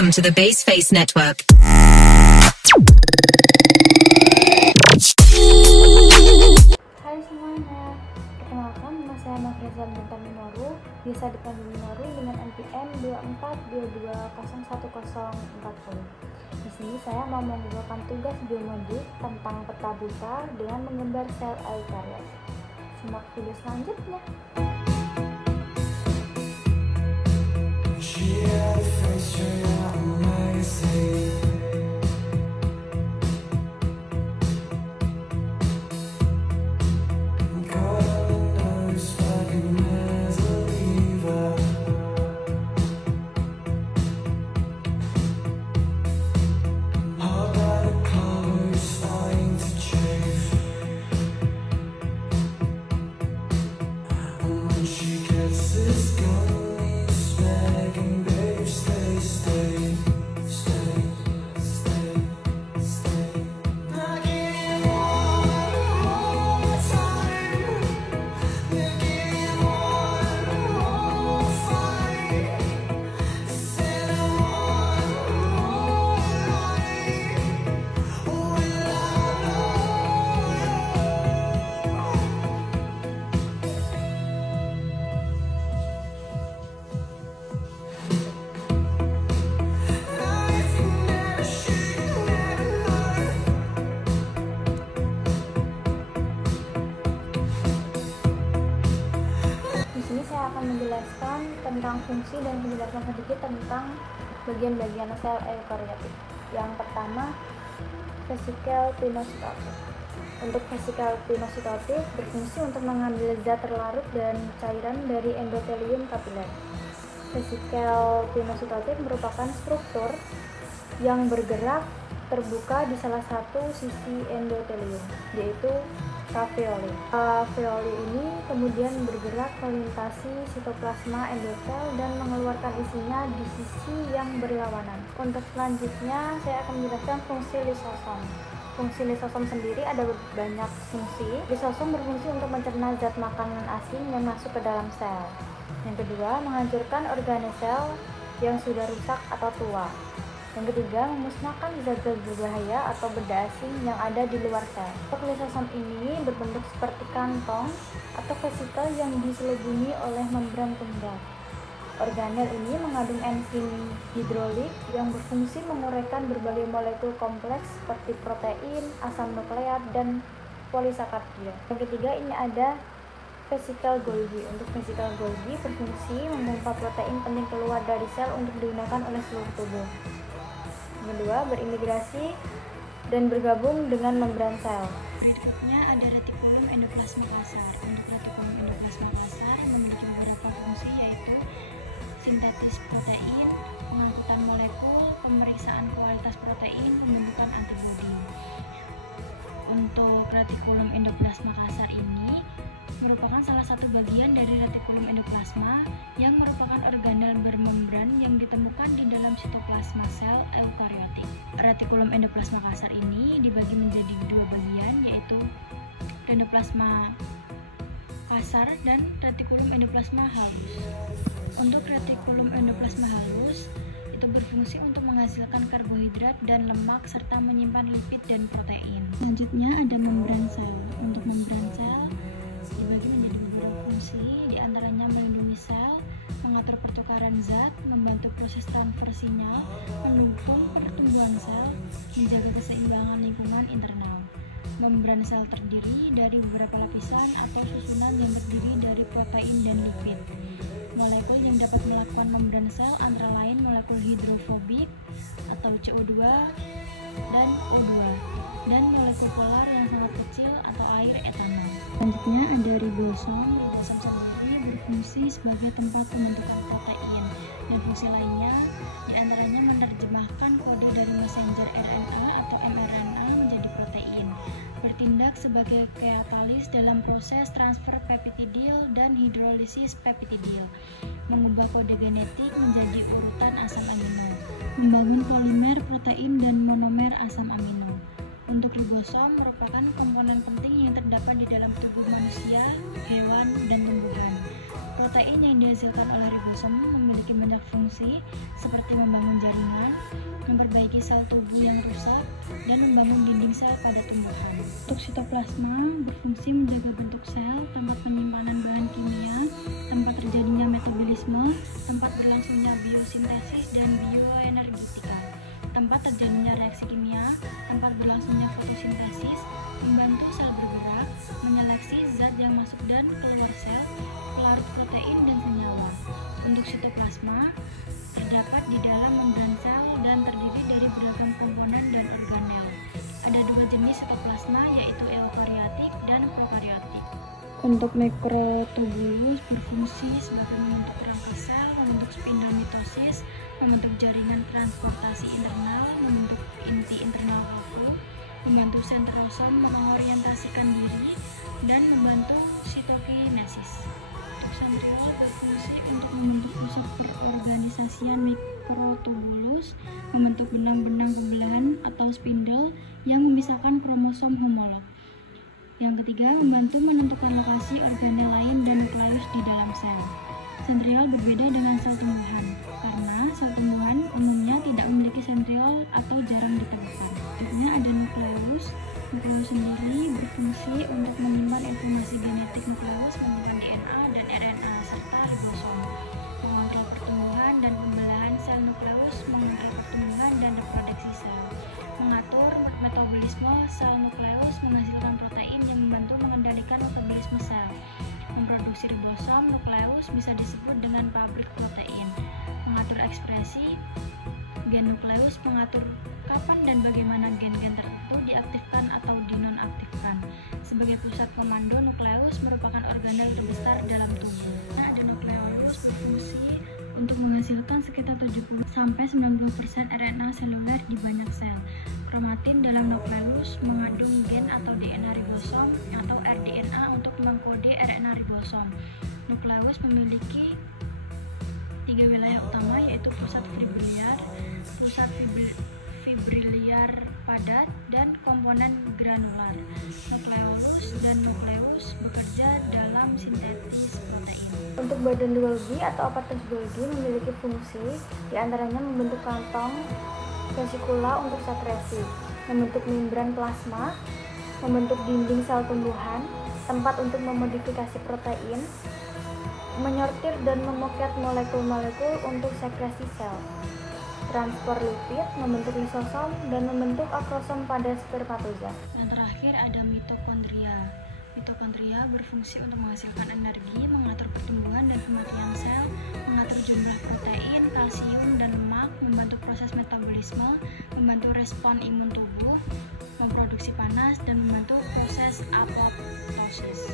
Welcome to the Baseface Network. Hai semuanya, perkenalkan nama saya Nafriza Bintang Minoru, biasa dipanggil Minoru dengan NPM 2422011040. Di sini saya mau membawakan tugas biomodik tentang peta buta dengan menggambar sel eukariot. Simak video selanjutnya. Saya akan menjelaskan tentang fungsi dan penjelasan sedikit tentang bagian-bagian sel eukariotik. Yang pertama, vesikel pinositotik. Untuk vesikel pinositotik berfungsi untuk mengambil zat terlarut dan cairan dari endotelium kapiler. Vesikel pinositotik merupakan struktur yang bergerak terbuka di salah satu sisi endotelium, yaitu alveoli. Alveoli ini kemudian bergerak melintasi sitoplasma endotel dan mengeluarkan isinya di sisi yang berlawanan. Untuk selanjutnya, saya akan menjelaskan fungsi lisosom. Fungsi lisosom sendiri ada banyak fungsi. Lisosom berfungsi untuk mencerna zat makanan asing yang masuk ke dalam sel. Yang kedua, menghancurkan organel sel yang sudah rusak atau tua. Yang ketiga, memusnahkan zat-zat berbahaya atau benda asing yang ada di luar sel. Lisosom ini berbentuk seperti kantong atau vesikel yang diselubungi oleh membran tunggal. Organel ini mengandung enzim hidrolik yang berfungsi menguraikan berbagai molekul kompleks seperti protein, asam nukleat, dan polisakarida. Yang ketiga, ini ada vesikel Golgi. Untuk vesikel Golgi berfungsi memompa protein penting keluar dari sel untuk digunakan oleh seluruh tubuh. Kedua, berimigrasi dan bergabung dengan membran sel. Berikutnya ada retikulum endoplasma kasar. Untuk retikulum endoplasma kasar memiliki beberapa fungsi, yaitu sintetis protein, pengangkutan molekul, pemeriksaan kualitas protein, pembentukan antibodi. Untuk retikulum endoplasma kasar ini merupakan salah satu bagian dari retikulum endoplasma yang merupakan organel bermembran yang ditemukan di dalam sitoplasma sel eukariotik. Retikulum endoplasma kasar ini dibagi menjadi dua bagian, yaitu endoplasma kasar dan retikulum endoplasma halus. Untuk retikulum endoplasma halus itu berfungsi untuk menghasilkan karbohidrat dan lemak serta menyimpan lipid dan protein. Selanjutnya ada membran sel. Untuk membran sel dibagi menjadi beberapa fungsi, diantaranya melindungi sel, mengatur pertukaran zat, membantu proses transfer sinyal, mendukung pertumbuhan sel, menjaga keseimbangan lingkungan internal. Membran sel terdiri dari beberapa lapisan atau susunan yang terdiri dari protein dan lipid. Molekul yang dapat melakukan membran sel antara lain molekul hidrofobik atau CO2 dan O2 dan molekul polar yang sangat kecil atau air etanol. Selanjutnya ada ribosom. Ribosom sendiri berfungsi sebagai tempat pembentukan protein, dan fungsi lainnya diantaranya menerjemahkan kode dari messenger RNA atau mRNA menjadi protein, bertindak sebagai katalis dalam proses transfer peptidil dan hidrolisis peptidil, mengubah kode genetik menjadi urutan asam amino, membangun polimer protein dan monomer asam amino. Untuk ribosom merupakan komponen penting yang terdapat di dalam tubuh manusia, hewan, dan tumbuhan. Protein yang dihasilkan oleh ribosom memiliki banyak fungsi berfungsi seperti membangun jaringan, memperbaiki sel tubuh yang rusak, dan membangun dinding sel pada tumbuhan. Untuk sitoplasma berfungsi menjaga bentuk sel, tempat penyimpanan bahan kimia, tempat terjadinya metabolisme, tempat berlangsungnya biosintesis dan bioenergetika, tempat terjadinya reaksi kimia, tempat berlangsungnya fotosintesis, membantu sel bergerak, menyeleksi zat yang masuk dan keluar sel, pelarut protein dan senyawa. Untuk sitoplasma terdapat di dalam membran sel dan terdiri dari beragam komponen dan organel. Ada dua jenis sitoplasma, yaitu eukariotik dan prokariotik. Untuk mikrotubulus berfungsi sebagai membentuk rangka sel, membentuk spindel mitosis, membentuk jaringan transportasi internal, membentuk inti internal vakum, membantu sentrosom mengorientasikan diri, dan membantu sitokinesis. Untuk sentriol berfungsi untuk membentuk pusat perorganisasian mikrotubulus, membentuk benang-benang pembelahan atau spindel yang memisahkan kromosom homolog. Yang ketiga, membantu menentukan lokasi organel lain dan nukleus di dalam sel. Sentriol berbeda dengan sel tumbuhan, karena sel tumbuhan umumnya tidak memiliki sentriol atau jarang ditemukan. Contohnya ada nukleus. Nukleus sendiri berfungsi untuk menyimpan informasi genetik nukleus, menyimpan DNA dan RNA, serta ribosom, mengontrol pertumbuhan dan pembelahan sel nukleus, mengontrol pertumbuhan dan reproduksi sel, mengatur metabolisme sel nukleus, menghasilkan protein yang membantu mengendalikan metabolisme sel, memproduksi ribosom nukleus bisa disebut dengan pabrik protein, mengatur ekspresi gen nukleus, mengatur kapan dan bagaimana gen-gen tertentu diaktifkan atau dinonaktifkan. Sebagai pusat komando, nukleus merupakan organel terbesar dalam tubuh. Ada nukleolus berfungsi untuk menghasilkan sekitar 70-90% RNA seluler di banyak sel. Kromatin dalam nukleus mengandung gen atau DNA ribosom atau rDNA untuk mengkode RNA ribosom. Nukleus memiliki 3 wilayah utama, yaitu pusat fibriliar padat, dan komponen granular. Nukleolus dan nukleus bekerja dalam sintetis protein. Untuk badan Golgi atau aparatus Golgi memiliki fungsi diantaranya membentuk kantong vesikula untuk sekresi, membentuk membran plasma, membentuk dinding sel tumbuhan, tempat untuk memodifikasi protein, menyortir dan memoket molekul-molekul untuk sekresi sel, transport lipid, membentuk lisosom, dan membentuk akrosom pada spermatoza. Dan terakhir ada mitokondria. Mitokondria berfungsi untuk menghasilkan energi, mengatur pertumbuhan dan kematian sel, mengatur jumlah protein, kalsium, dan lemak, membantu proses metabolisme, membantu respon imun tubuh, memproduksi panas, dan membantu proses apoptosis.